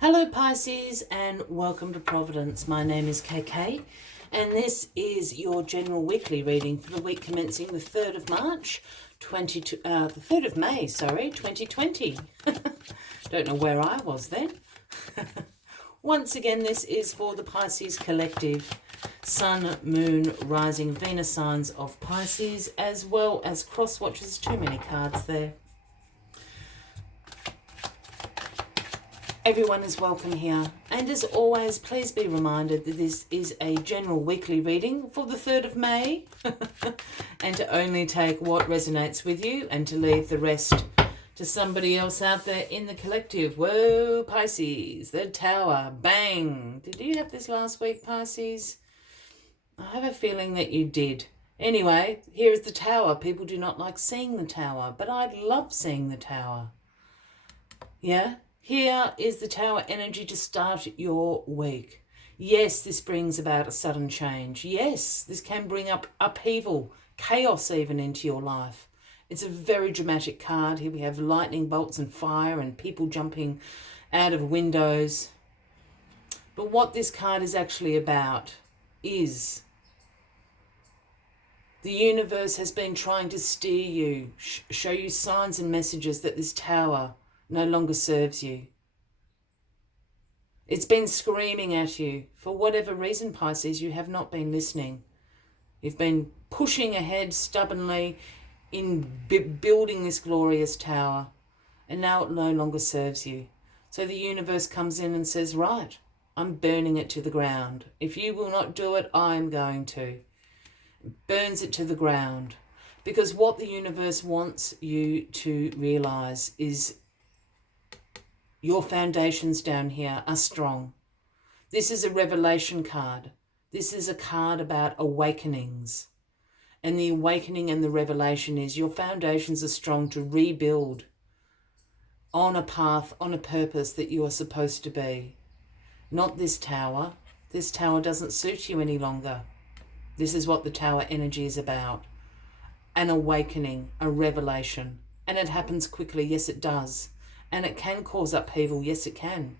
Hello Pisces and welcome to Providence. My name is KK and this is your general weekly reading for the week commencing the 3rd of March, the 3rd of May, 2020. Don't know where I was then. Once again, this is for the Pisces collective, Sun, Moon, Rising, Venus signs of Pisces, as well as cross watchers. Too many cards there. Everyone is welcome here, and as always, please be reminded that this is a general weekly reading for the 3rd of May and to only take what resonates with you and to leave the rest to somebody else out there in the collective. Whoa, Pisces, the Tower, bang. Did you have this last week, Pisces? I have a feeling that you did. Anyway, here is the Tower. People do not like seeing the Tower, but I love seeing the Tower. Yeah? Here is the Tower energy to start your week. Yes, this brings about a sudden change. Yes, this can bring up upheaval, chaos even into your life. It's a very dramatic card. Here we have lightning bolts and fire and people jumping out of windows. But what this card is actually about is the universe has been trying to steer you, show you signs and messages that this Tower no longer serves you. It's been screaming at you. For whatever reason, Pisces, you have not been listening. You've been pushing ahead stubbornly in building this glorious Tower, and now it no longer serves you. So the universe comes in and says, right, I'm burning it to the ground. If you will not do it, I'm going to. Burns it to the ground. Because what the universe wants you to realize is your foundations down here are strong. This is a revelation card. This is a card about awakenings. And the awakening and the revelation is your foundations are strong to rebuild on a path, on a purpose that you are supposed to be. Not this Tower. This Tower doesn't suit you any longer. This is what the Tower energy is about. An awakening, a revelation. And it happens quickly. Yes, it does. And it can cause upheaval. Yes, it can.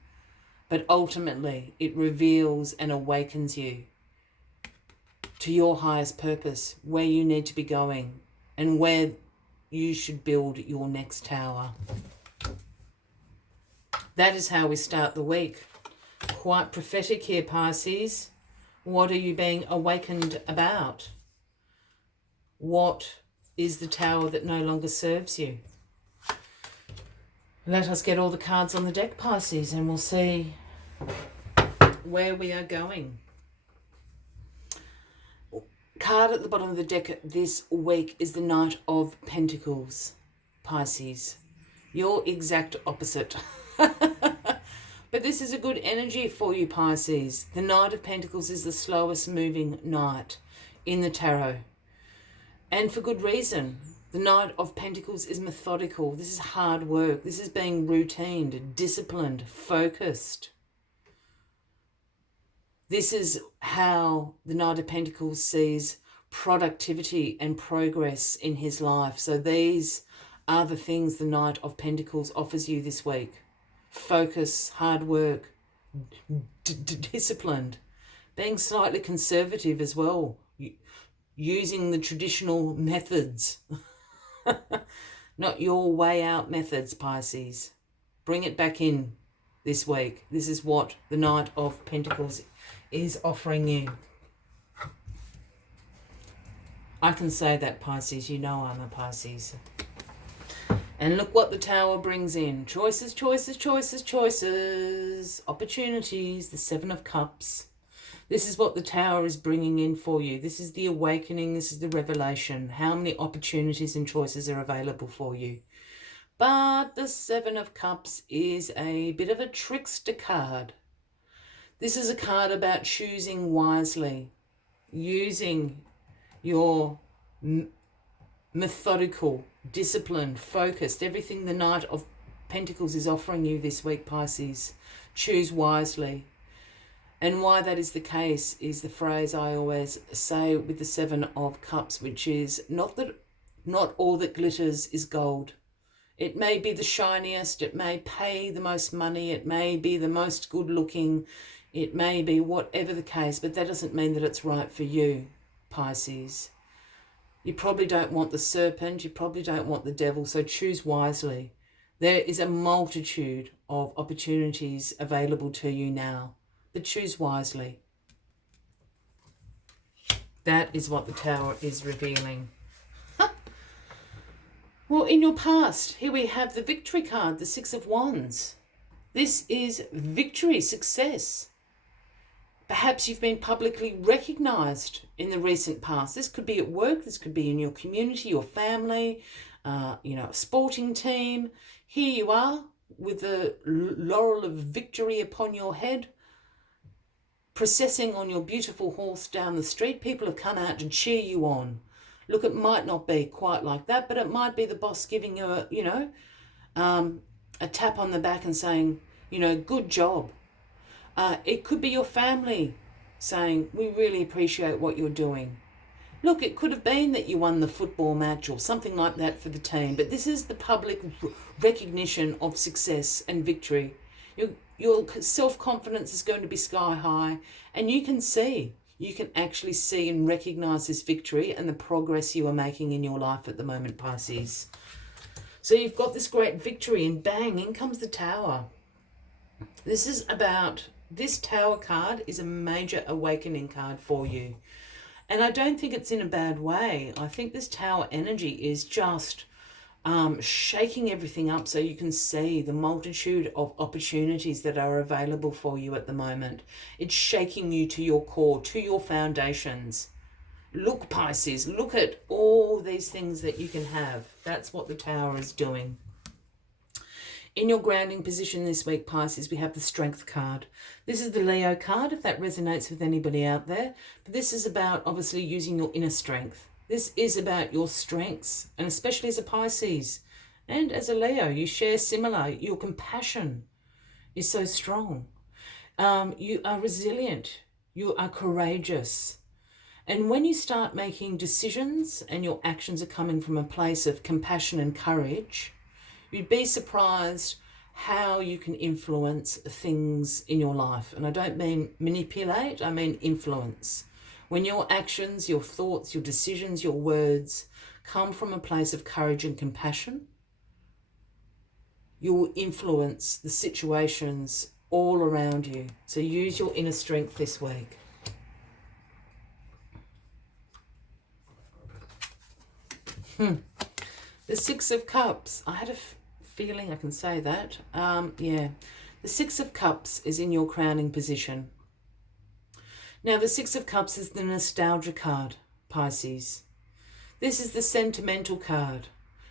But ultimately, it reveals and awakens you to your highest purpose, where you need to be going and where you should build your next Tower. That is how we start the week. Quite prophetic here, Pisces. What are you being awakened about? What is the Tower that no longer serves you? Let us get all the cards on the deck, Pisces, and we'll see where we are going. Card at the bottom of the deck this week is the Knight of Pentacles, Pisces. Your exact opposite. But this is a good energy for you, Pisces. The Knight of Pentacles is the slowest moving knight in the tarot. And for good reason. The Knight of Pentacles is methodical. This is hard work. This is being routined, disciplined, focused. This is how the Knight of Pentacles sees productivity and progress in his life. So these are the things the Knight of Pentacles offers you this week. Focus, hard work, disciplined, being slightly conservative as well, using the traditional methods. Not your way out methods, Pisces. Bring it back in this week. This is what the Knight of Pentacles is offering you. I can say that, Pisces. You know I'm a Pisces. And look what the Tower brings in. Choices, choices, choices, choices. Opportunities. The Seven of Cups. This is what the Tower is bringing in for you. This is the awakening. This is the revelation. How many opportunities and choices are available for you? But the Seven of Cups is a bit of a trickster card. This is a card about choosing wisely, using your methodical, disciplined, focused, everything the Knight of Pentacles is offering you this week, Pisces. Choose wisely. And why that is the case is the phrase I always say with the Seven of Cups, which is not all that glitters is gold. It may be the shiniest, it may pay the most money, it may be the most good looking, it may be whatever the case, but that doesn't mean that it's right for you, Pisces. You probably don't want the serpent, you probably don't want the devil, so choose wisely. There is a multitude of opportunities available to you now, but choose wisely. That is what the Tower is revealing. Well, in your past, here we have the Victory card, the Six of Wands. This is victory, success. Perhaps you've been publicly recognised in the recent past. This could be at work, this could be in your community, your family, a sporting team. Here you are with the laurel of victory upon your head, processing on your beautiful horse down the street. People have come out to cheer you on. Look, it might not be quite like that, but it might be the boss giving you a tap on the back and saying, good job. It could be your family saying, we really appreciate what you're doing. Look, it could have been that you won the football match or something like that for the team, but this is the public recognition of success and victory. Your self-confidence is going to be sky high, and you can actually see and recognise this victory and the progress you are making in your life at the moment, Pisces. So you've got this great victory, and bang, in comes the Tower. This Tower card is a major awakening card for you. And I don't think it's in a bad way. I think this Tower energy is just shaking everything up so you can see the multitude of opportunities that are available for you at the moment. It's shaking you to your core, to your foundations. Look, Pisces, look at all these things that you can have. That's what the Tower is doing. In your grounding position this week, Pisces, we have the Strength card. This is the Leo card, if that resonates with anybody out there. But this is about, obviously, using your inner strength. This is about your strengths, and especially as a Pisces and as a Leo, you share similar. Your compassion is so strong. You are resilient. You are courageous. And when you start making decisions and your actions are coming from a place of compassion and courage, you'd be surprised how you can influence things in your life. And I don't mean manipulate, I mean influence. When your actions, your thoughts, your decisions, your words come from a place of courage and compassion, you will influence the situations all around you. So use your inner strength this week. The Six of Cups. I had a feeling I can say that. The Six of Cups is in your crowning position. Now, the Six of Cups is the nostalgia card, Pisces. This is the sentimental card.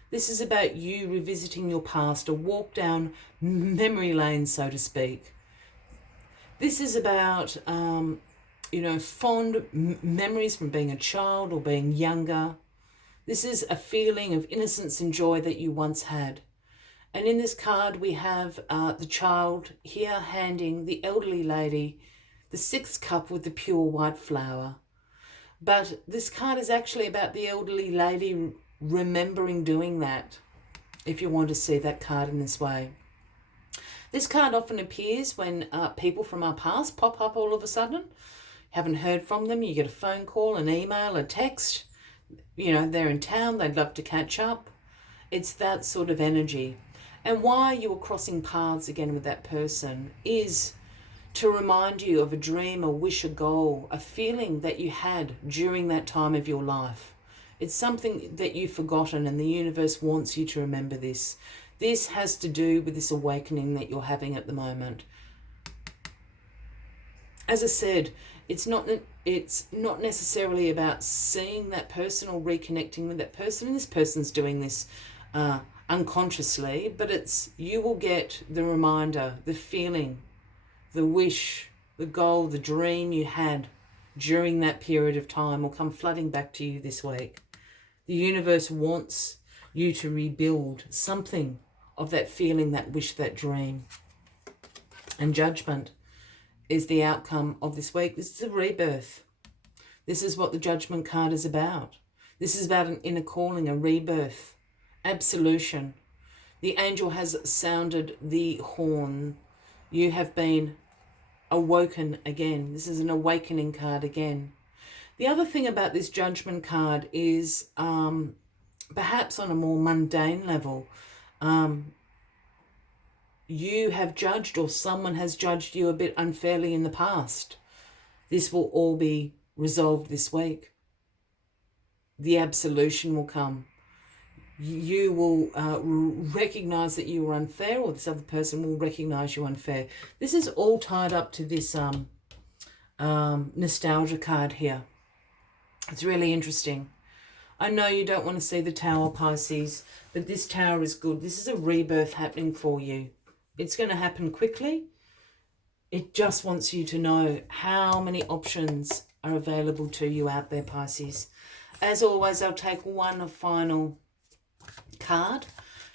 This is about you revisiting your past, a walk down memory lane, so to speak. This is about, fond memories from being a child or being younger. This is a feeling of innocence and joy that you once had. And in this card, we have the child here handing the elderly lady the sixth cup with the pure white flower. But this card is actually about the elderly lady remembering doing that, if you want to see that card in this way. This card often appears when people from our past pop up all of a sudden. Haven't heard from them, you get a phone call, an email, a text. They're in town, they'd love to catch up. It's that sort of energy. And why you are crossing paths again with that person is to remind you of a dream, a wish, a goal, a feeling that you had during that time of your life. It's something that you've forgotten, and the universe wants you to remember this. This has to do with this awakening that you're having at the moment. As I said, it's not necessarily about seeing that person or reconnecting with that person. And this person's doing this unconsciously, but you will get the reminder, the feeling, the wish, the goal, the dream you had during that period of time will come flooding back to you this week. The universe wants you to rebuild something of that feeling, that wish, that dream. And Judgment is the outcome of this week. This is a rebirth. This is what the Judgment card is about. This is about an inner calling, a rebirth, absolution. The angel has sounded the horn. You have been awoken again. This is an awakening card again. The other thing about this Judgment card is perhaps on a more mundane level, you have judged, or someone has judged you a bit unfairly in the past. This will all be resolved this week. The absolution will come. You will recognize that you were unfair, or this other person will recognize you unfair. This is all tied up to this nostalgia card here. It's really interesting. I know you don't want to see the Tower, Pisces, but this Tower is good. This is a rebirth happening for you. It's going to happen quickly. It just wants you to know how many options are available to you out there, Pisces. As always, I'll take one final card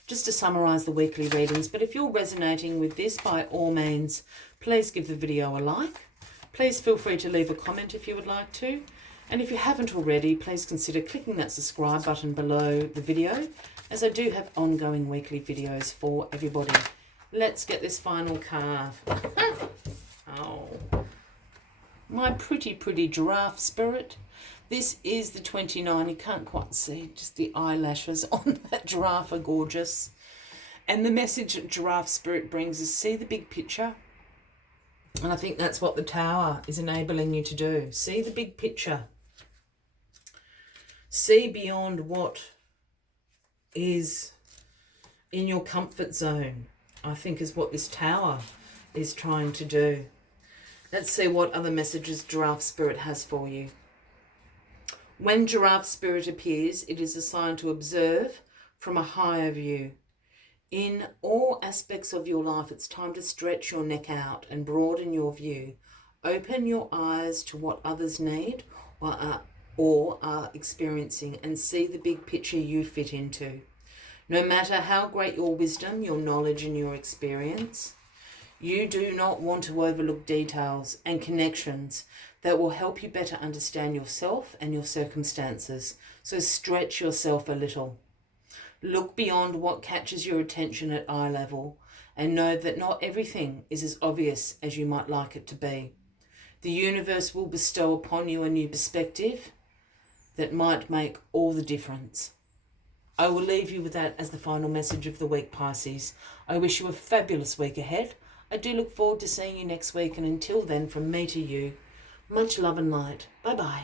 just to summarize the weekly readings. But if you're resonating with this, by all means, please give the video a like. Please feel free to leave a comment if you would like to. And if you haven't already, please consider clicking that subscribe button below the video, as I do have ongoing weekly videos for everybody. Let's get this final card. Oh, my pretty giraffe spirit. This is the 29. You can't quite see, just the eyelashes on that giraffe are gorgeous. And the message that Giraffe Spirit brings is see the big picture. And I think that's what the Tower is enabling you to do. See the big picture. See beyond what is in your comfort zone, I think is what this Tower is trying to do. Let's see what other messages Giraffe Spirit has for you. When Giraffe Spirit appears, it is a sign to observe from a higher view. In all aspects of your life, it's time to stretch your neck out and broaden your view. Open your eyes to what others need or are experiencing, and see the big picture you fit into. No matter how great your wisdom, your knowledge and your experience, you do not want to overlook details and connections that will help you better understand yourself and your circumstances. So stretch yourself a little. Look beyond what catches your attention at eye level, and know that not everything is as obvious as you might like it to be. The universe will bestow upon you a new perspective that might make all the difference. I will leave you with that as the final message of the week, Pisces. I wish you a fabulous week ahead. I do look forward to seeing you next week, and until then, from me to you, much love and light. Bye-bye.